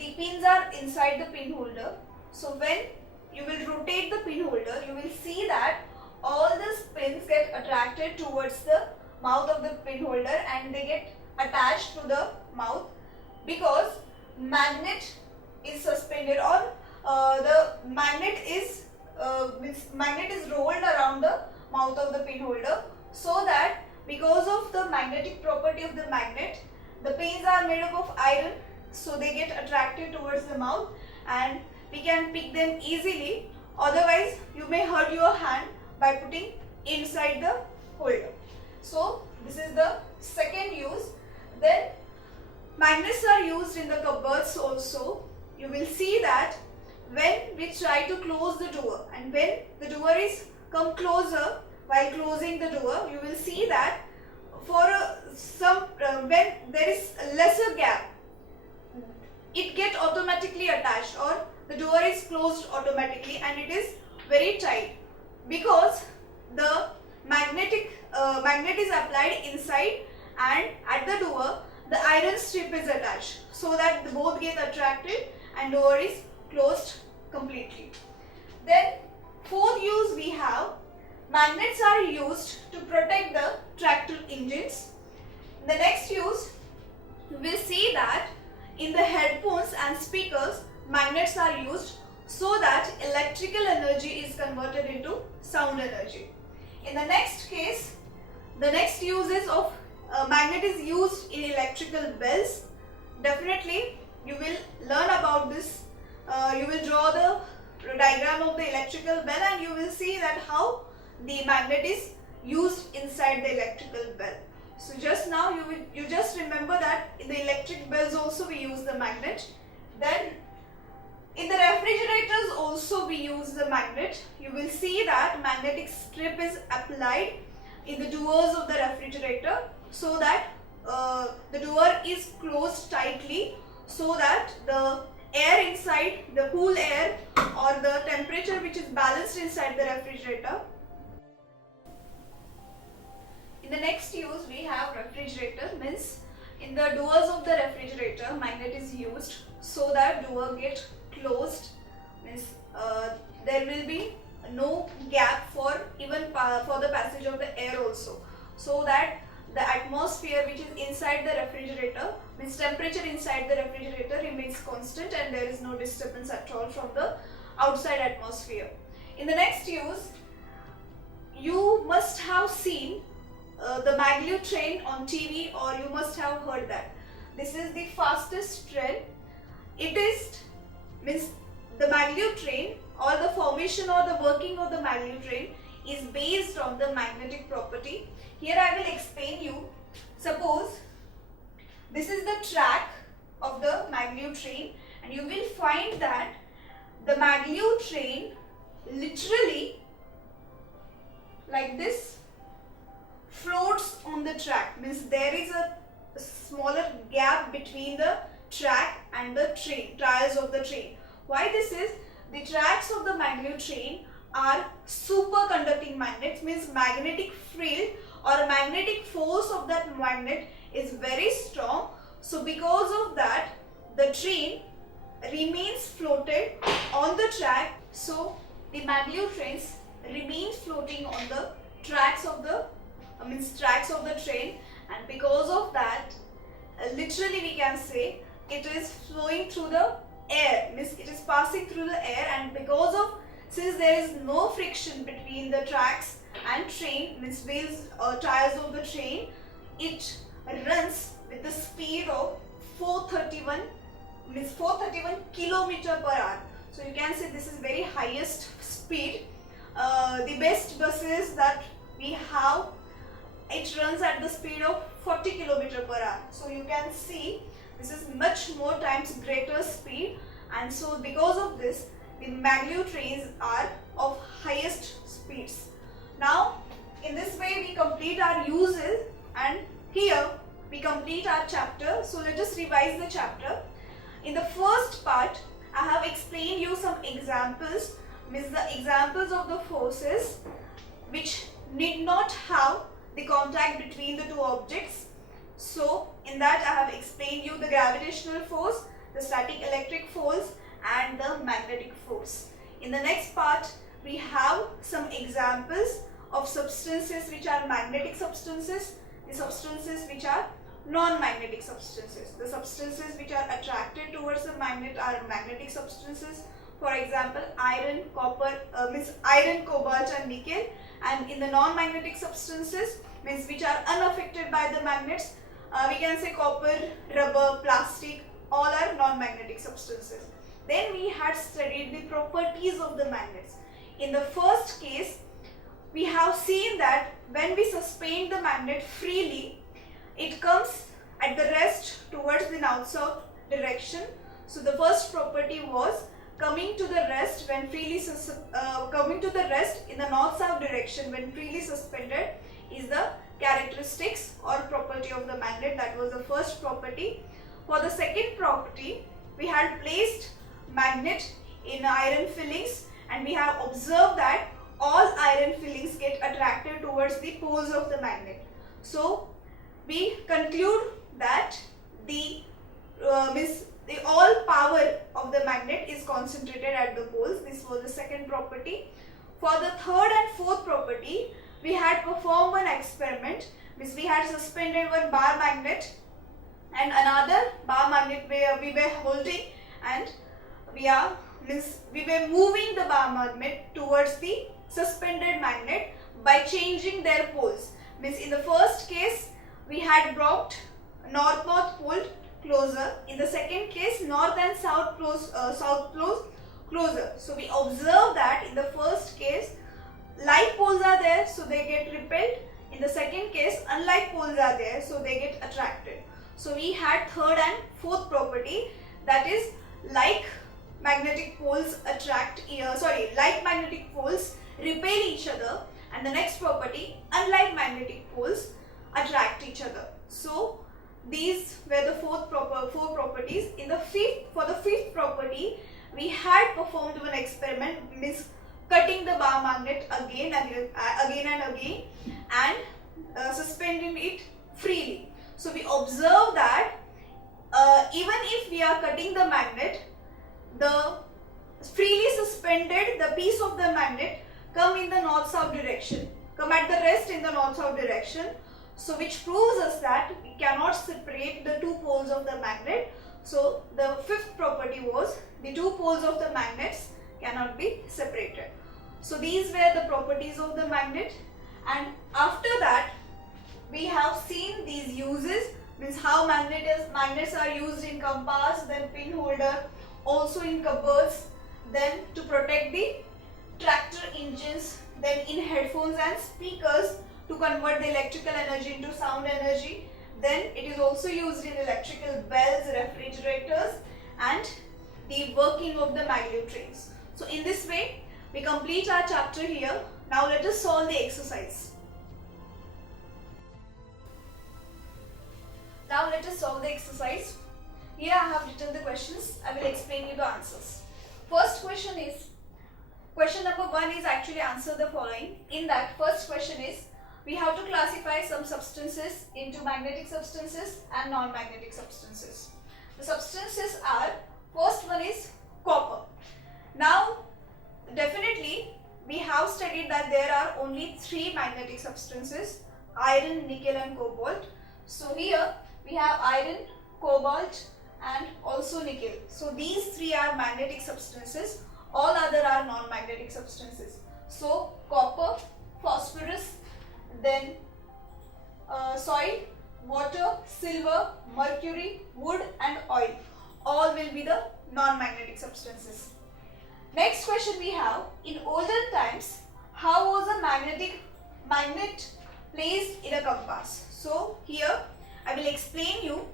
the pins are inside the pin holder. So when you will rotate the pin holder, you will see that all these pins get attracted towards the mouth of the pin holder and they get attached to the mouth, because magnet is suspended, or the magnet is rolled around the mouth of the pin holder, so that because of the magnetic property of the magnet, the pins are made up of iron, so they get attracted towards the mouth and we can pick them easily. Otherwise you may hurt your hand by putting inside the holder. So this is the second use. Then magnets are used in the cupboards also. You will see that when we try to close the door, and when the door is come closer, while closing the door, you will see that for when there is a lesser gap, it get automatically attached, or the door is closed automatically and it is very tight, because the magnet is applied inside, and at the door the iron strip is attached, so that both get attracted and door is closed completely. Then fourth use we have, magnets are used to protect the tractor engines. The next use, we will see that in the headphones and speakers, magnets are used so that electrical energy is converted into sound energy. In the next case, the next uses of magnet is used in electrical bells. Definitely you will learn about this. You will draw the diagram of the electrical bell and you will see that how the magnet is used inside the electrical bell. So just now you just remember that in the electric bells also we use the magnet. Then in the refrigerators also we use the magnet. You will see that magnetic strip is applied in the doors of the refrigerator, so that the door is closed tightly, so that the air inside, the cool air or the temperature which is balanced inside the refrigerator. In the next use we have refrigerator, means in the doors of the refrigerator magnet is used so that door get closed, means there will be no gap for even for the passage of the air also, so that the atmosphere which is inside the refrigerator, means temperature inside the refrigerator remains constant and there is no disturbance at all from the outside atmosphere. In the next use, you must have seen the maglev train on TV, or you must have heard that. This is the fastest train. It is, means the maglev train, or the formation or the working of the maglev train is based on the magnetic property. Here I will explain you. Suppose this is the track of the maglev train, and you will find that the maglev train literally like this floats on the track, means there is a smaller gap between the track and the train, tires of the train. Why this is? The tracks of the maglev train are superconducting magnets, means magnetic field or magnetic force of that magnet is very strong. So because of that, the train remains floated on the track. So the maglev trains remain floating on the tracks of the tracks of the train, and because of that, literally we can say it is flowing through the air, means it is passing through the air, and because of, since there is no friction between the tracks and train, means wheels or tires of the train, it runs with the speed of 431 kilometer per hour. So you can say this is very highest speed. The best buses that we have, it runs at the speed of 40 kilometer per hour. So you can see this is much more times greater speed, and so because of this, the maglev trains are of highest speeds. Now in this way we complete our uses, and here we complete our chapter. So let us revise the chapter. In the first part, I have explained you some examples, means the examples of the forces which need not have the contact between the two objects. So in that I have explained you the gravitational force, the static electric force and the magnetic force. In the next part, we have some examples of substances which are magnetic substances, the substances which are non-magnetic substances. The substances which are attracted towards the magnet are magnetic substances. For example, iron, copper, iron, cobalt and nickel. And in the non-magnetic substances, means which are unaffected by the magnets, we can say copper, rubber, plastic, all are non-magnetic substances. Then we had studied the properties of the magnets. In the first case, we have seen that when we suspend the magnet freely, it comes at the rest towards the north-south direction. So the first property was coming to the rest when freely coming to the rest in the north-south direction when freely suspended is the characteristics or property of the magnet. That was the first property. For the second property, we had placed magnet in iron fillings and we have observed that all iron fillings get attracted towards the poles of the magnet. So we conclude that the all power of the magnet is concentrated at the poles. This was the second property. For the third and fourth property, we had performed one experiment. Means we had suspended one bar magnet and another bar magnet where we were holding, and we were moving the bar magnet towards the suspended magnet by changing their poles. Means in the first case, we had brought north-north pole closer. In the second case, north and south poles closer. So we observe that in the first case, like poles are there, so they get repelled. In the second case, unlike poles are there, so they get attracted. So we had third and fourth property, that is like magnetic poles like magnetic poles repel each other, and the next property, unlike magnetic poles, attract each other. So these were the four properties. For the fifth property, we had performed one experiment, means cutting the bar magnet again and again and suspending it freely. So we observe that even if we are cutting the magnet, the freely suspended the piece of the magnet come in the north-south direction, come at the rest in the north-south direction. So which proves us that we cannot separate the two poles of the magnet. So the fifth property was the two poles of the magnets cannot be separated. So these were the properties of the magnet, and after that we have seen these uses, means how magnets are used in compass, then pin holder, also in cupboards, then to protect the tractor engines, then in headphones and speakers to convert the electrical energy into sound energy. Then it is also used in electrical bells, refrigerators, and the working of the maglev trains. So in this way, we complete our chapter here. Now let us solve the exercise. Now let us solve the exercise. Here I have written the questions. I will explain you the answers. First question is, question number 1 is actually answer the following. In that, first question is, we have to classify some substances into magnetic substances and non-magnetic substances. The substances are, first one is copper. Now, definitely we have studied that there are only 3 magnetic substances, iron, nickel and cobalt. So here we have iron, cobalt and also nickel. So these 3 are magnetic substances, all other are non-magnetic substances. So copper, phosphorus, then soil, water, silver, mercury, wood and oil, all will be the non-magnetic substances. Next question we have, in olden times, how was a magnet placed in a compass? So here I will explain you.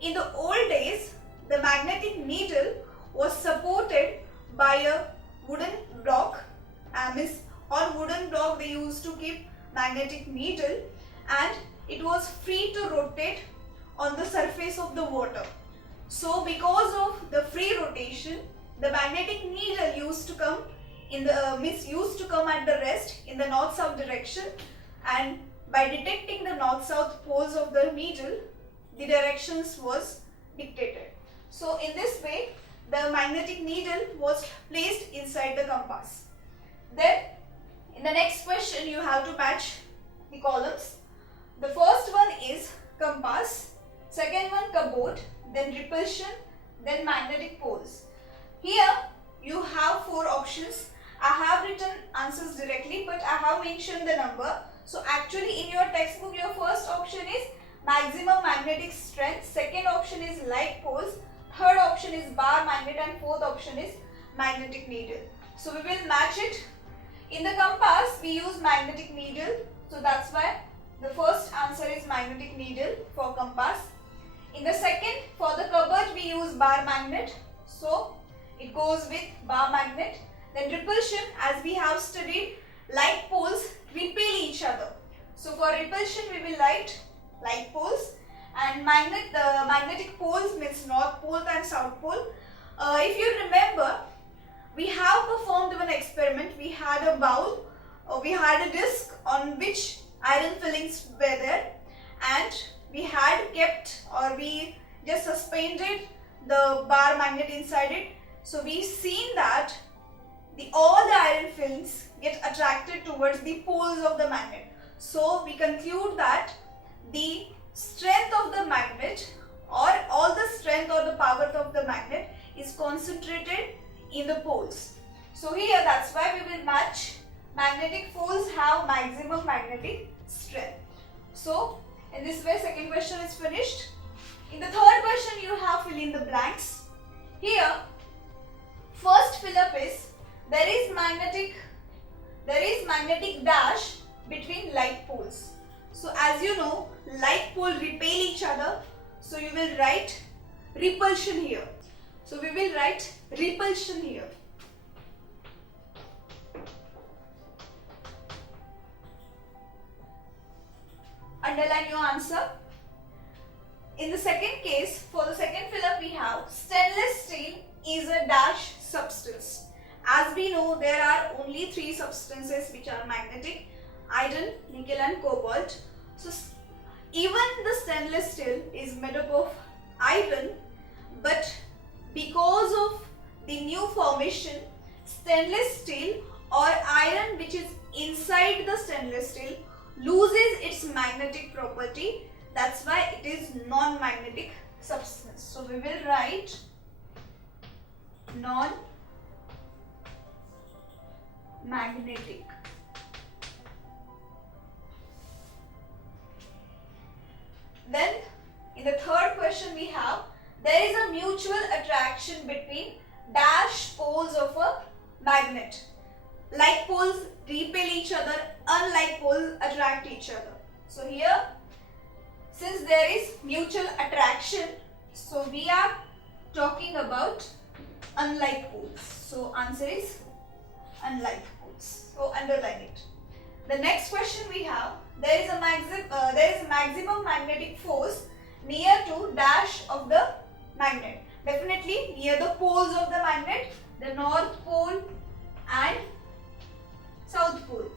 In the old days, the magnetic needle was supported by a wooden block. On wooden block they used to keep magnetic needle, and it was free to rotate on the surface of the water. So because of the free rotation, the magnetic needle used to come at the rest in the north-south direction, and by detecting the north-south poles of the needle, the directions was dictated. So in this way, the magnetic needle was placed inside the compass. Then in the next question, you have to match the columns. The first one is compass, second one cupboard, then repulsion, then magnetic poles. Here you have 4 options. I have written answers directly, but I have mentioned the number. So actually in your textbook, your first option is maximum magnetic strength, second option is light poles, third option is bar magnet, and fourth option is magnetic needle. So we will match it. In the compass, we use magnetic needle. So that's why the first answer is magnetic needle for compass. In the second, for the cupboard, we use bar magnet. So it goes with bar magnet. Then repulsion, as we have studied, light poles repel each other. So for repulsion, we will write light poles. And the magnetic poles means north pole and south pole. If you remember, we have performed one experiment. We had a bowl, we had a disc on which iron fillings were there, and we had kept, or we just suspended the bar magnet inside it. So we seen that all the iron fillings get attracted towards the poles of the magnet. So we conclude that the strength of the magnet, or all the strength or the power of the magnet, is concentrated in the poles. So here, that's why we will match. Magnetic poles have maximum magnetic strength. So in this way, second question is finished. In the third question, you have fill in the blanks. Here, first fill up is there is magnetic dash between light poles. So as you know, light pole repel each other. So you will write repulsion here. So we will write repulsion here. Underline your answer. In the second case, for the second fill up, we have stainless steel is a dash substance. As we know, there are only 3 substances which are magnetic: iron, nickel and cobalt. So even the stainless steel is made up of iron, but because of the new formation, stainless steel or iron which is inside the stainless steel loses its magnetic property. That's why it is non-magnetic substance. So we will write non-magnetic. Then in the third question, we have there is a mutual attraction between dash poles of a magnet. Like poles repel each other, unlike poles attract each other. So here, since there is mutual attraction, so we are talking about unlike poles. So answer is unlike poles. So underline it. The next question we have, there is a maximum magnetic force near to dash of the magnet. Definitely near the poles of the magnet, the north pole and south pole.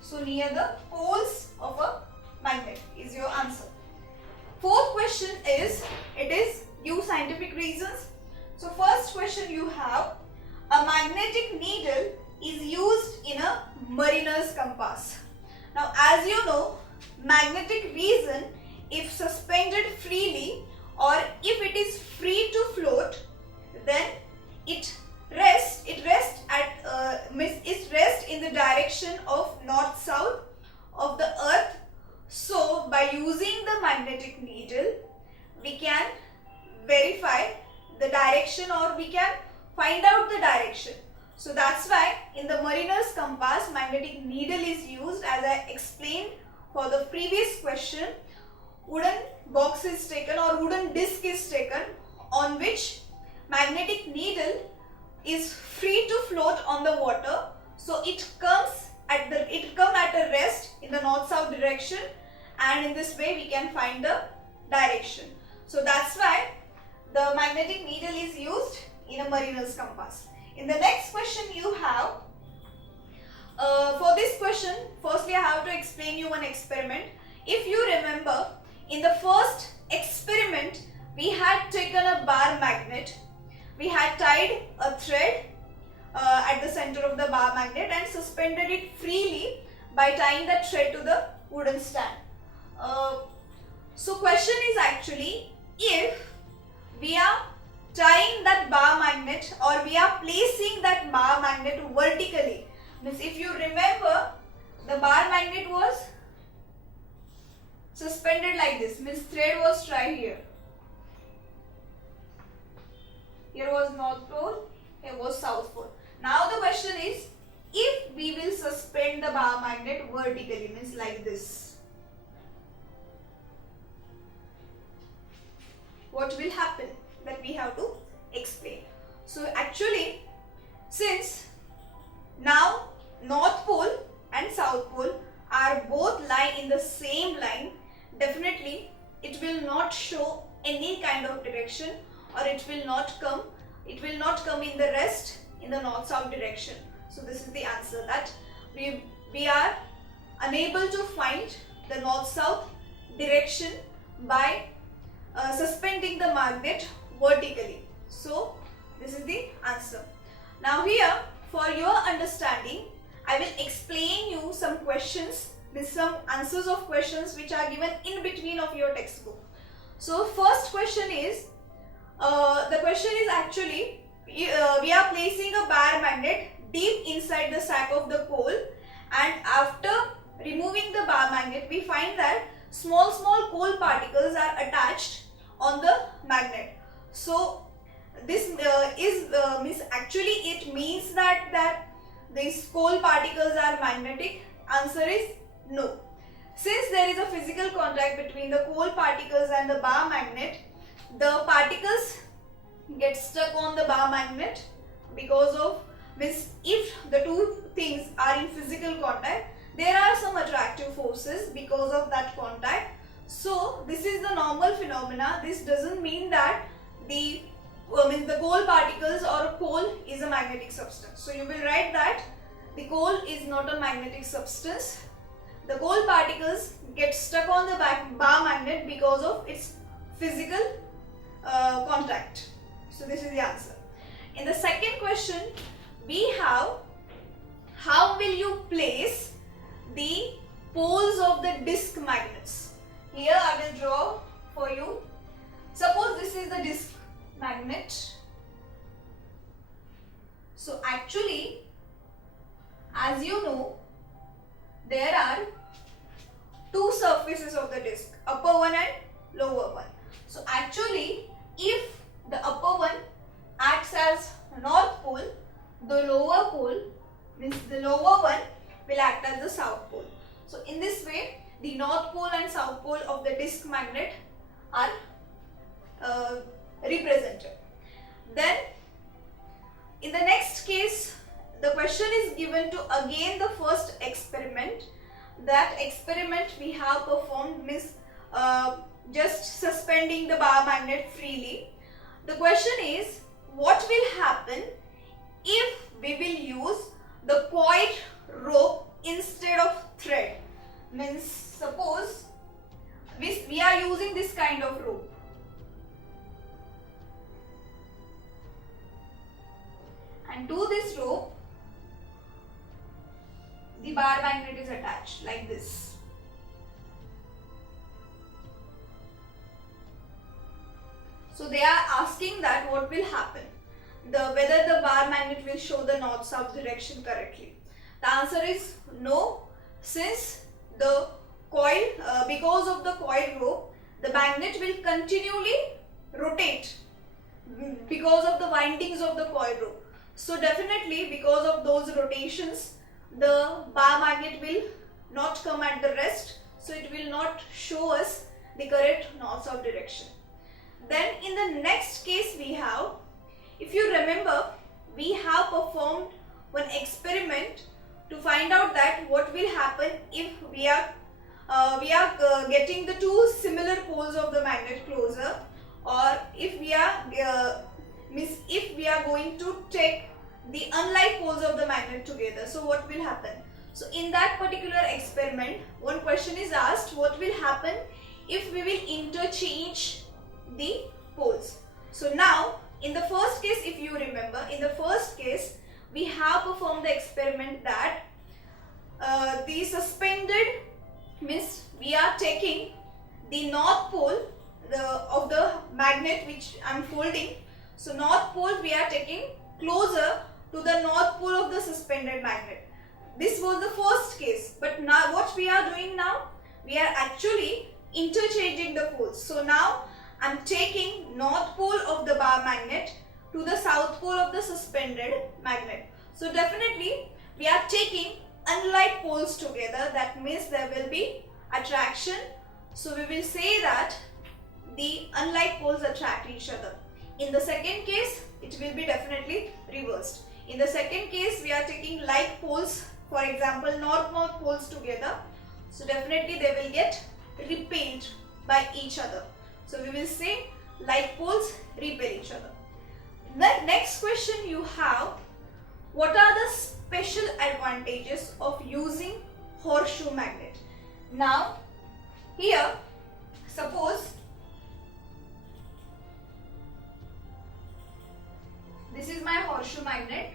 So near the poles of a magnet is your answer. Fourth question is, it is due scientific reasons. So first question you have, a magnetic needle is used in a mariner's compass. Now as you know, magnetic region, if suspended freely or if it is free to float, then it rests in the direction of north-south of the earth. So by using the magnetic needle, we can verify the direction, or we can find out the direction. So that's why in the mariner's compass, magnetic needle is used. As I explained for the previous question, wooden box is taken or wooden disc is taken on which magnetic needle is free to float on the water. So it comes at a rest in the north-south direction, and in this way we can find the direction. So that's why the magnetic needle is used in a mariner's compass. In the next question you have, for this question, firstly I have to explain you one experiment. If you remember, in the first experiment we had taken a bar magnet, we had tied a thread at the center of the bar magnet and suspended it freely by tying that thread to the wooden stand. So question is actually, if we are tying that bar magnet or we are placing that bar magnet vertically, means if you remember, the bar magnet was suspended like this, means thread was tied here. Here was North Pole, here was South Pole. Now the question is, if we will suspend the bar magnet vertically, means like this, what will happen? That we have to explain. So actually, since now North Pole and South Pole are both lie in the same line, definitely it will not show any kind of direction, or it will not come in the rest in the north-south direction. So this is the answer, that we are unable to find the north-south direction by suspending the magnet vertically. So this is the answer. Now here, for your understanding, I will explain you some questions with some answers of questions which are given in between of your textbook. So first question is, the question is actually, we are placing a bar magnet deep inside the sack of the coal, and after removing the bar magnet, we find that small coal particles are attached on the magnet. So this means actually it means that these coal particles are magnetic. Answer is no. Since there is a physical contact between the coal particles and the bar magnet, the particles get stuck on the bar magnet because of, means if the two things are in physical contact, there are some attractive forces because of that contact. So this is the normal phenomena. This doesn't mean that the coal particles or coal is a magnetic substance. So you will write that the coal is not a magnetic substance. The coal particles get stuck on the bar magnet because of its physical contact. So this is the answer. In the second question, we have, how will you place the poles of the disc magnets? Here I will draw for you. Suppose this is the disc magnet. So actually, as you know, there are two surfaces of the disc, upper one and lower one. So actually, if the upper one acts as north pole, the lower pole, means the lower one, will act as the south pole. So in this way, the north pole and south pole of the disc magnet are represented. Then in the next case, the question is given to again the first experiment. That experiment we have performed, means just suspending the bar magnet freely. The question is, what will happen if we will use the coiled rope instead of thread? Means suppose we are using this kind of rope. And to this rope, the bar magnet is attached like this. So they are asking that what will happen, whether the bar magnet will show the north-south direction correctly. The answer is no, since the coil, because of the coil rope, the magnet will continually rotate because of the windings of the coil rope. So definitely because of those rotations, the bar magnet will not come at the rest, so it will not show us the correct north-south direction. Then in the next case we have, if you remember, we have performed one experiment to find out that what will happen if we are getting the two similar poles of the magnet closer, or if we are going to take the unlike poles of the magnet together. So what will happen? So in that particular experiment, one question is asked, what will happen if we will interchange the poles. So now in the first case, if you remember, in the first case we have performed the experiment that the suspended means we are taking the north pole of the magnet which I am folding. So north pole we are taking closer to the north pole of the suspended magnet. This was the first case, but now what we are doing now, we are actually interchanging the poles. So now I am taking north pole of the bar magnet to the south pole of the suspended magnet. So definitely we are taking unlike poles together. That means there will be attraction. So we will say that the unlike poles attract each other. In the second case, it will be definitely reversed. In the second case, we are taking like poles, for example, north-north poles together. So definitely they will get repelled by each other. So we will say like poles repel each other. The next question you have, what are the special advantages of using horseshoe magnet? Now here, suppose this is my horseshoe magnet.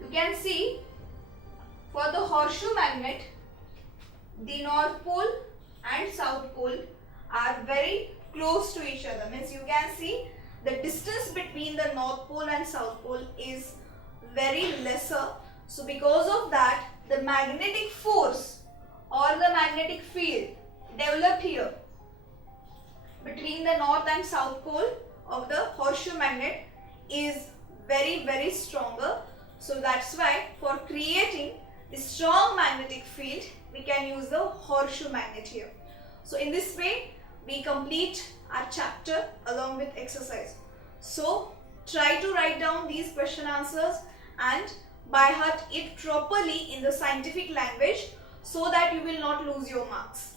You can see for the horseshoe magnet, the north pole and south pole are very close to each other. Means you can see the distance between the north pole and south pole is very lesser. So because of that, the magnetic force or the magnetic field developed here between the north and south pole of the horseshoe magnet is very stronger. So that's why for creating the strong magnetic field, we can use the horseshoe magnet here. So in this way, we complete our chapter along with exercise. So try to write down these question answers and by heart it properly in the scientific language so that you will not lose your marks.